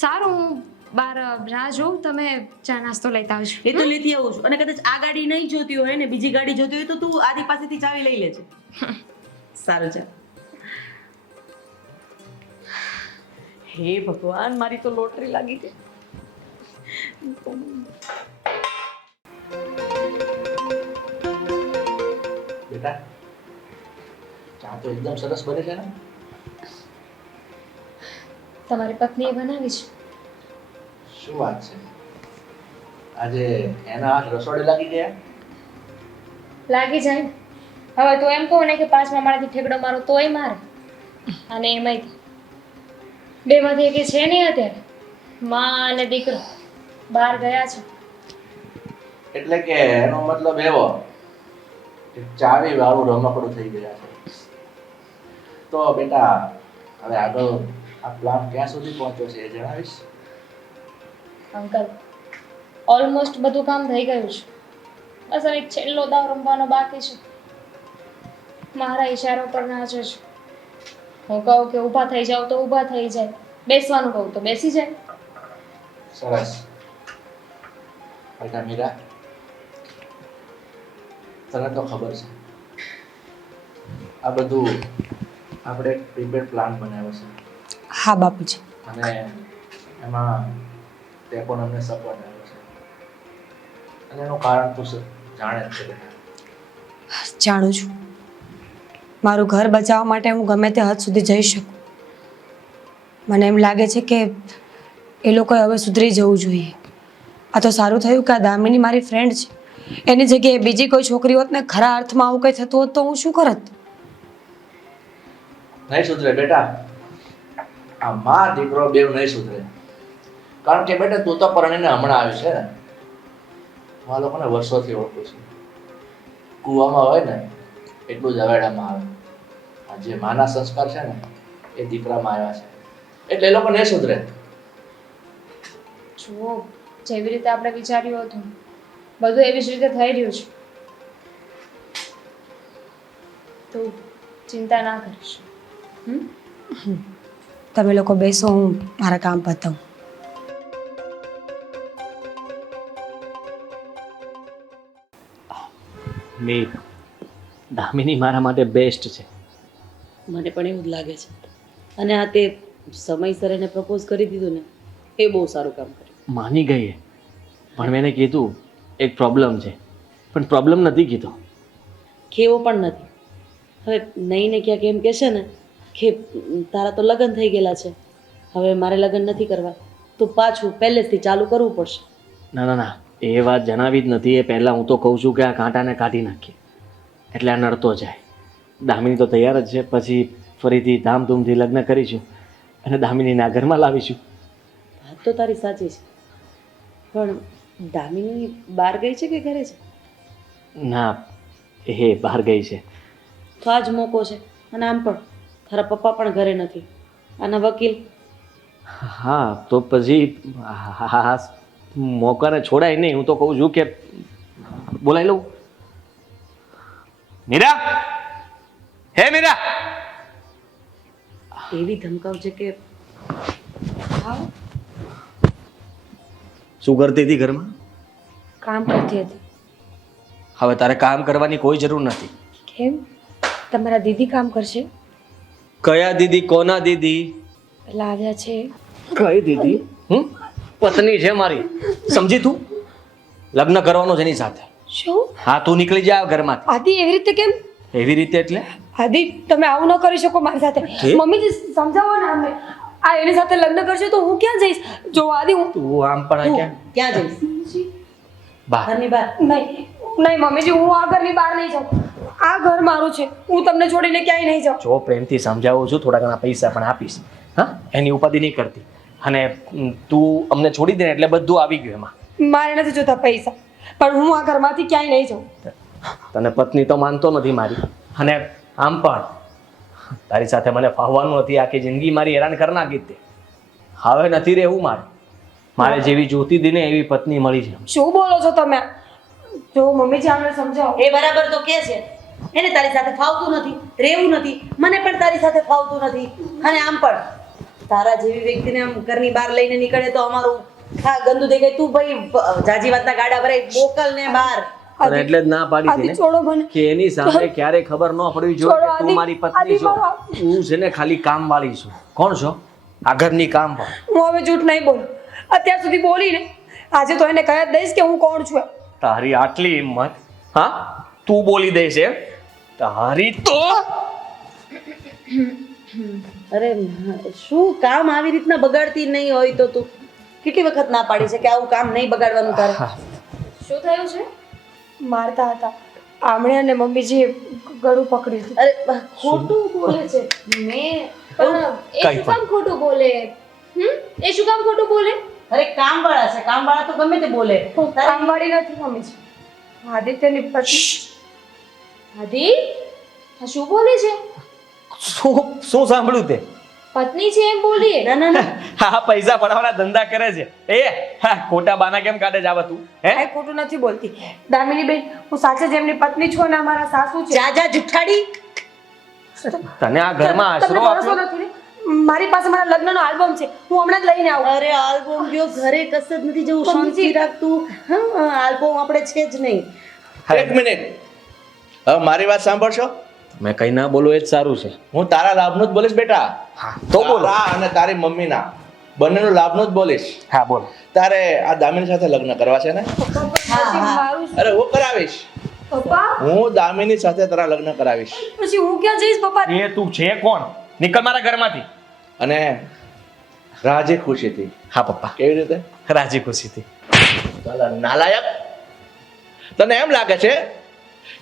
સારું, હું બાર રાહ જોઉં, તમે ચા નાસ્તો લેતા આવજો. એ તો લેતી આવું છું. અને કદાચ આ ગાડી નહીં જોતી હોય ને, બીજી ગાડી જોતી હોય તો તું આદિ પાસેથી ચાવી લઈ લેજે. સારું ચાલ. હે ભગવાન, મારી તો લોટરી લાગી ગઈ. બેટા ચા તો એકદમ સરસ બને છે ને. તમારી પત્નીએ બનાવી છે. શું વાત છે, આજે એના હાથ રસોડે લાગી ગયા? લાગી જાય ને. હવે તો એમ કહું ને કે 5મા માળેથી ઠેકડો મારો તોય મારે. અને એમાંય બેમાંથી એકે છે નહીં અત્યારે. માં અને દીકરો બહાર ગયા છે. એટલે કે એનો મતલબ એવો કે ચાવી વાળું રમકડું થઈ ગયા છે. તો બેટા હવે આગળ આ પ્લાન ક્યાં સુધી પહોંચ્યો છે એ જણાવીશ? અંકલ, ઓલમોસ્ટ બધું કામ થઈ ગયું છે. બસ હવે એક છેલ્લો દાવ રમવાનો બાકી છે. મારા ઈશારો પર નાચે છે. હું કહું કે ઊભા થઈ જાવ તો ઊભા થઈ જાય, બેસવાનું કહું તો બેસી જાય. સરસ. બેટા મીરા, તને તો ખબર છે આ બધું આપણે એક પ્રીપેડ પ્લાન બનાવ્યો છે, હા બાપુજી. અને એમાં તે પણ અમને સપોર્ટ આવ્યો છે, અને એનું કારણ તું જાણે જ છે બેટા. જાણું છું, મારું ઘર બચાવવા માટે હું ગમે તે હદ સુધી જઈ શકું. મને એમ લાગે છે કે એ લોકોએ હવે સુધરી જવું જોઈએ. આ તો સારું થયું કે આ દામિની મારી ફ્રેન્ડ છે. એની જગ્યાએ બીજી કોઈ છોકરી હોત ને, ખરા અર્થમાં આવું કંઈ થતું હોત તો હું શું કરત? નહીં સુધરે બેટા, આ માં દીકરો બેવ નહીં સુધરે. કારણ કે બેટા તું તો પરણીને હમણાં આવી છે ને, હું આ લોકોને વર્ષોથી ઓળખું છું. કૂવામાં હોય ને એટલું જ હવેડામાં આવે. આ જે માના સંસ્કાર છે ને એ દીકરામાં આવ્યા છે, એટલે એ લોકો નહીં સુધરે. જુઓ, જેવી રીતે આપણે વિચાર્યું હતું બધું એવી જ રીતે થઈ રહ્યું છે. તો ચિંતા ના કરીશ. તમે લોકો બેસો, હું મારા કામ પતાવું. મીર, દામિની મારા માટે બેસ્ટ છે. મને પણ એવું જ લાગે છે. અને આ તે સમયસર એને પ્રપોઝ કરી દીધું ને, એ બહુ સારું કામ કર્યું. માની ગઈ એ. પણ મેં એને કીધું એક પ્રોબ્લેમ છે, પણ પ્રોબ્લેમ નથી કીધો. કેવો પણ નથી. હવે નહીં ને ક્યાંક એમ કહેશે ને કે તારા તો લગ્ન થઈ ગયેલા છે, હવે મારે લગ્ન નથી કરવા, તો પાછું પહેલેથી ચાલુ કરવું પડશે. ના ના ના, એ વાત જણાવી જ નથી. એ પહેલાં હું તો કહું છું કે આ કાંટાને કાઢી નાખીએ, એટલે આ નડતો જાય. દામિની તો તૈયાર જ છે, પછી ફરીથી ધામધૂમથી લગ્ન કરીશું અને દામિનીના ઘરમાં લાવીશું. વાત તો તારી સાચી છે, પણ દામિની બહાર ગઈ છે કે ઘરે છે? ના, એ બહાર ગઈ છે. તો આ જ મોકો છે. અને આમ પણ તારા પપ્પા પણ ઘરે નથી, આના વકીલ. હા, તો પછી હા, મોકાને છોડાય નહીં. હું તો કહું છું કે બોલાવી લઉં. મીરા, હે મીરા! એવી ધમકાવ છે કે શું કરતી હતી ઘરમાં? કામ કરતી હતી. હવે તારે કામ કરવાની કોઈ જરૂર નથી. કેમ? તમારા દીદી કામ કરશે? કયા દીદી? કોના દીદી? લાવ્યા છે કઈ દીધી પત્ની છે મારી, સમજી તું? લગ્ન કરવાનો છે એની સાથે. શું હા, તું નીકળી જા આ ઘરમાંથી. આદિ એવી રીતે કેમ? એવી રીતે એટલે આદિ તમે આવું ન કરી શકો મારી સાથે. મમ્મીજી સમજાવો ને અમને. આ એની સાથે લગ્ન કરશે તો હું ક્યાં જઈશ? જો આદિ હું તું આમ પણ આ ક્યાં ક્યાં જઈશ? બહાર. ઘરની બહાર. નહીં નહીં મમ્મીજી, હું આ ઘરની બહાર નહીં જાઉં. આ ઘર મારું છે, હું તમને છોડીને ક્યાંય નહીં જાઉં. જો પ્રેમથી સમજાવું છું, થોડા ઘણા પૈસા પણ આપીશ. હા, એની ઉપાધિ નહીં કરતી. અને તું અમને છોડી દે ને એટલે બધું આવી ગયું એમાં. મારે નથી જોતા પૈસા, પણ હું આ ઘરમાંથી ક્યાંય નહીં જાઉં. તને પત્ની તો માનતો નથી મારી, અને આમ પણ તારી સાથે મને ફાવવાનું નથી. આખી જિંદગી મારી હેરાન કરી નાખી તે. હવે નથી રહેવું મારે જેવી જોતી હતી ને એવી પત્ની મળી છે. શું બોલો છો તમે? જો મમ્મીજી આમને સમજાવો. એ બરાબર તો કે છે, એને તારી સાથે ફાવતું નથી, રહેવું નથી. મને પણ તારી સાથે ફાવતું નથી. અને આમ પણ તારા જેવી વ્યક્તિને આમ ઘરની બહાર લઈને નીકળે તો અમારું ગંદુ દેખાય. તું ભાઈ જાજી વાતના ગાડા ભરાય, મોકલ ને બહાર. અને એટલે જ ના પાડી હતી આદિ છોડો મને. ને કે એની સામે ક્યારે ખબર ન પડવી જોઈએ કે તું મારી પત્ની છો. આદિ, હું છે ને ખાલી કામ વાળી છું. કોણ છો? આ ઘરની કામ વાળી. હું હવે જૂઠ નહીં બોલું. અત્યાર સુધી બોલી ને, આજે તો એને કહી જ દઈશ કે હું કોણ છું. તારી આટલી હિંમત? હા, તું બોલી દઈશ એમ? તારી તો અરે શું કામ આવી રીતના બગાડતી નહીં હોય તો તું કેટલી વખત ના પાડી છે કે આવું કામ નહીં બગાડવાનું તારે. શું થયું છે? મારતા હતા આમણે અને મમ્મીજીએ ગળું પકડ્યું. અરે ખોટું બોલે છે. મેં પણ એ કઈ શું કામ ખોટું બોલે? એ શું કામ ખોટું બોલે? અરે કામવાળા છે, કામવાળા તો ગમે તે બોલે. હું કામવાળી નથી મમ્મીજી, આદિત્યની પત્ની. આદિ, આ શું બોલે છે? શું સાંભળ્યું તે? પત્ની છે એમ બોલીએ. ના ના ના હા, પૈસા પડાવવાના ધંધા કરે છે. ખોટા બાના કેમ કાઢે જાવ તું? કાંઈ ખોટું નથી બોલતી દામિની બેન, હું સાચે જ એમની પત્ની છું અને અમારા સાસુ છે. જા જા જુઠ્ઠાડી. તને આ ઘરમાં તમને આશરો ભરોસો આપ્યો? નથી ને? મારી પાસે મારા લગ્નનો આલ્બમ છે, હું હમણાં જ લઈને આવું. અરે આલ્બમ ગયો, ઘરે કશ જ નથી જવું. શાંતિ રાખ તું. હા, આલ્બમ આપણે છે જ નહીં. એક મિનિટ, હવે મારી વાત સાંભળશો? મેં કઈ ના બોલું એ જ સારું છે. હું તારા લાભનું જ બોલીશ બેટા. હા, તો બોલો. તારા અને તારી મમ્મીના બંનેનું લાભનું જ બોલીશ. હા, બોલો. તારે આ દામિની સાથે લગ્ન કરવા છે ને? પછી મારું અરે હું કરાવીશ. પપ્પા, હું દામિની સાથે તારા લગ્ન કરાવીશ. પછી હું ક્યાં જઈશ પપ્પા? એ તું છે કોણ? નીકળ મારા ઘરમાંથી. અને રાજી ખુશીથી. હા પપ્પા, કેવી રીતે? રાજી ખુશીથી. સાલા નાલાયક, તને એમ લાગે છે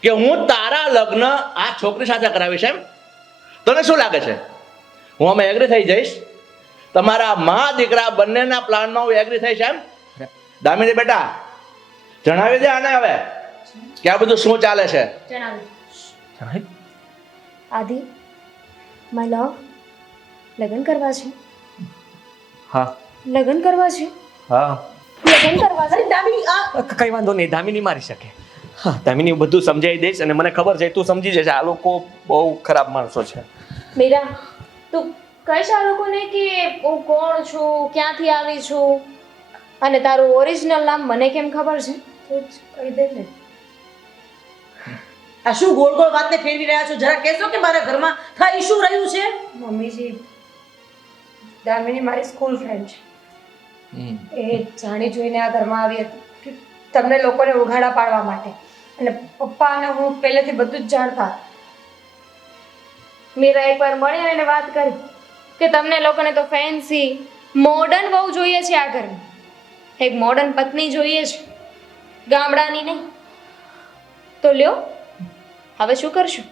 કે હું તારા લગ્ન આ છોકરી સાથે કરાવીશ એમ? તને શું લાગે છે હું અમે એગ્રી થઈ જઈશ? તમારા મા દીકરા બંનેના પ્લાનમાં હું એગ્રી થઈશ એમ? દામિની બેટા, જણાવી દે આને હવે કે આ બધું શું ચાલે છે. જણાવી. આદિ, માય લવ, લગ્ન કરવા છે. હા લગ્ન કરવા છે. હા, લગ્ન કરવા છે. દામિની આ કઈ વાંધો નહીં, દામિની મારી શકે. હા, દામિની હું બધું સમજાવી દઈશ અને મને ખબર છે તું સમજી જશે. આ લોકો બહુ ખરાબ માણસો છે. મીરા, તું કહીશ આ લોકોને કે હું કોણ છું, ક્યાંથી આવી છું, અને તારું ઓરિજિનલ નામ મને કેમ ખબર છે? તું જ કહી દે ને. આ શું ગોળ ગોળ વાતને ફેરવી રહ્યા છો? જરા કહેશો કે મારા ઘરમાં થઈ શું રહ્યું છે? મમ્મીજી, દામિની મારી સ્કૂલ ફ્રેન્ડ છે. એ જાણી જોઈને આ ઘરમાં આવી હતી કે તમને લોકોને ઉઘાડા પાડવા માટે. અને પપ્પા અને હું પહેલેથી બધું જ જાણતા. મીરા એકવાર મળી અને વાત કરી કે તમને લોકોને તો ફેન્સી મોડર્ન બહુ જોઈએ છે આ ઘરમાં. એક મોડર્ન પત્ની જોઈએ છે, ગામડાની નહીં. તો લ્યો, હવે શું કરશું?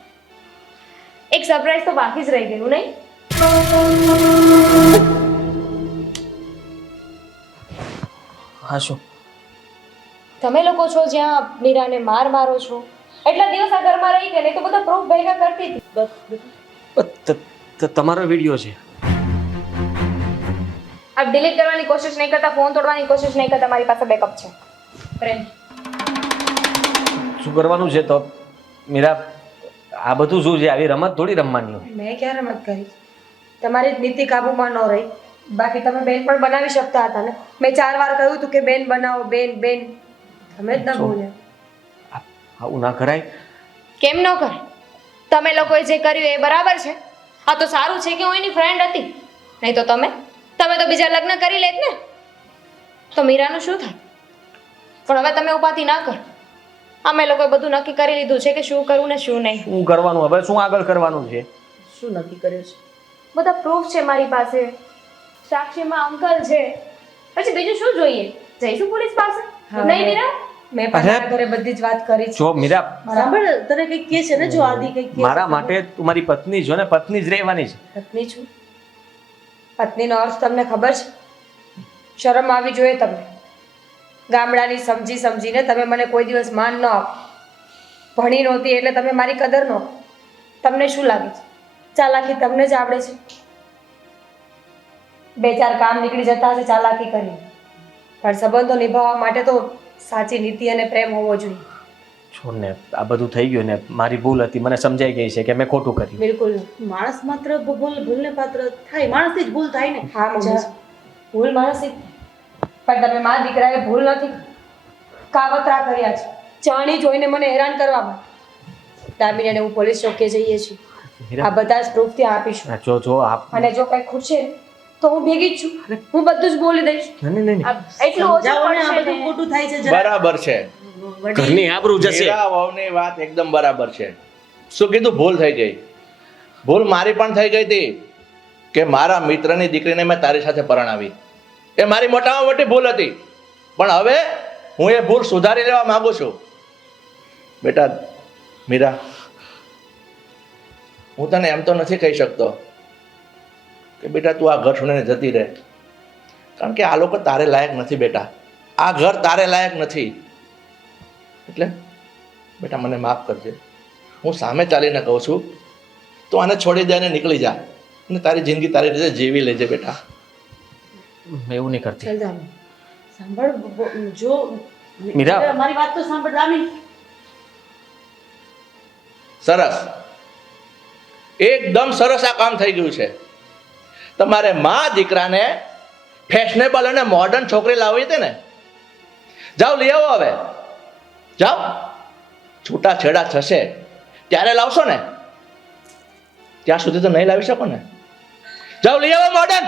એક સરપ્રાઈઝ તો બાકી જ રહી ગયું નહીં? હા, શું? તમે લોકો છો જ્યાં મીરાને મારો છો. એટલા દિવસ આ ઘરમાં રહી ગઈ, નહીં તો બધા પ્રૂફ ભેગા કરતી હતી. તમારો વિડીયો છે. આપ ડિલીટ કરવાની કોશિશ નહીં કરતા, ફોન તોડવાની કોશિશ નહીં કરતા. મારી પાસે બેકઅપ છે. પ્રેમ, શું કરવાનું છે તો મીરા? આ બધું શું છે? આવી રમત થોડી રમવાની હોય. મેં ક્યાં રમત કરી? તમારી જ નીતિ કાબુમાં ન રહી. બાકી તમે બેન પણ બનાવી શકતા હતા ને. મેં 4 વાર કહ્યું હતું કે બેન બનાવો, બેન બેન. તમે જ ન બોલ્યા. આવું ના કરાય. કેમ ન કરે? તમે લોકોએ જે કર્યું એ બરાબર છે. આ તો સારું છે કે હું એની ફ્રેન્ડ હતી. નહીં તો તમે તો બીજા લગ્ન કરી લેત ને, તો મીરાનું શું થાય? પણ હવે તમે ઉપાધિ ના કરો. અમે લોકોએ બધું નક્કી કરી લીધું છે કે શું કરવું ને શું નહીં. શું કરવાનું હવે? શું આગળ કરવાનું છે? શું નક્કી કર્યું છે? બધા પ્રૂફ છે મારી પાસે, સાક્ષીમાં અંકલ છે, પછી બીજું શું જોઈએ? જઈશું પોલીસ પાસે? હા, નહીં મીરા? મેં પણ મારા ઘરે બધી જ વાત કરી છે. જો મીરા, સાંભળ, તને કંઈક કહે છે ને, જો આદિ કંઈક કહે છે. મારા માટે તું મારી પત્ની છો ને, પત્ની જ રહેવાની છે. પત્ની છું. પત્નીનો અર્થ તમને ખબર છે? શરમ આવી જોઈએ તમને. ગામડાની સમજી સમજીને તમે મને કોઈ દિવસ માન ન આપો. ભણી નહોતી એટલે તમે મારી કદર ન કરો. તમને શું લાગે છે ચાલાકી તમને જ આવડે છે? બે ચાર કામ નીકળી જતા હશે ચાલાકી કરી, પણ સંબંધો નિભાવવા માટે તો સાચી નીતિ અને પ્રેમ હોવો જોઈએ. છોડ ને, આ બધું થઈ ગયું ને, મારી ભૂલ હતી, મને સમજાઈ ગઈ છે કે મેં ખોટું કર્યું. બિલકુલ નહીં. માણસ માત્ર ભૂલને પાત્ર થાય, માણસથી જ ભૂલ થાય ને. હા મમ્મી, ભૂલ માનસિક, પણ તમે મા દીકરાએ ભૂલ નથી, કાવતરા કર્યા છે ચાણી જોઈને મને હેરાન કરવા માટે. દામિની અને હું પોલીસ ચોકીએ જઈએ છીએ. મીરા, આ બધા જ પ્રૂફ ત્યાં આપીશું. જો આપ અને જો કઈ ખૂટશે તો હું ભેગી જ છું, હું બધું જ બોલી દઈશ. નહીં, એટલું ઓછું જાઓ ને, આ પડશે બધું ને. ખોટું થાય છે જરા. બરાબર છે. ઘરની આબરૂ જશે. મીરા વહુની વાત એકદમ બરાબર છે. શું કીધું? ભૂલ થઈ ગઈ. ભૂલ મારી પણ થઈ ગઈ હતી કે મારા મિત્રની દીકરીને મેં તારી સાથે પરણાવી. એ મારી મોટામાં મોટી ભૂલ હતી, પણ હવે હું એ ભૂલ સુધારી લેવા માંગુ છું. બેટા મીરા, હું તને એમ તો નથી કહી શકતો કે બેટા તું આ ઘર છોડીને જતી રહે, કારણ કે આ લોકો તારે લાયક નથી બેટા. આ ઘર તારે લાયક નથી. એટલે બેટા મને માફ કરજે. હું સામે ચાલીને કહું છું, તું આને છોડી દે અને નીકળી જા, અને તારી જિંદગી તારી રીતે જીવી લેજે બેટા. એવું નહીં કરતી. ચાલ દામિની, સાંભળ, જો મીરા. મારી વાત તો સાંભળ દામિની. સરસ, એકદમ સરસ આ કામ થઈ ગયું છે. તમારે મા દીકરાને ફેશનેબલ અને મોડર્ન છોકરી લાવવી હતી ને, જાઓ લઈ આવો. હવે જાઓ, છૂટા છેડા થશે ત્યારે લાવશો ને, ત્યાં સુધી તો નહીં લાવી શકો ને. જાઓ લઈ આવો મોડર્ન.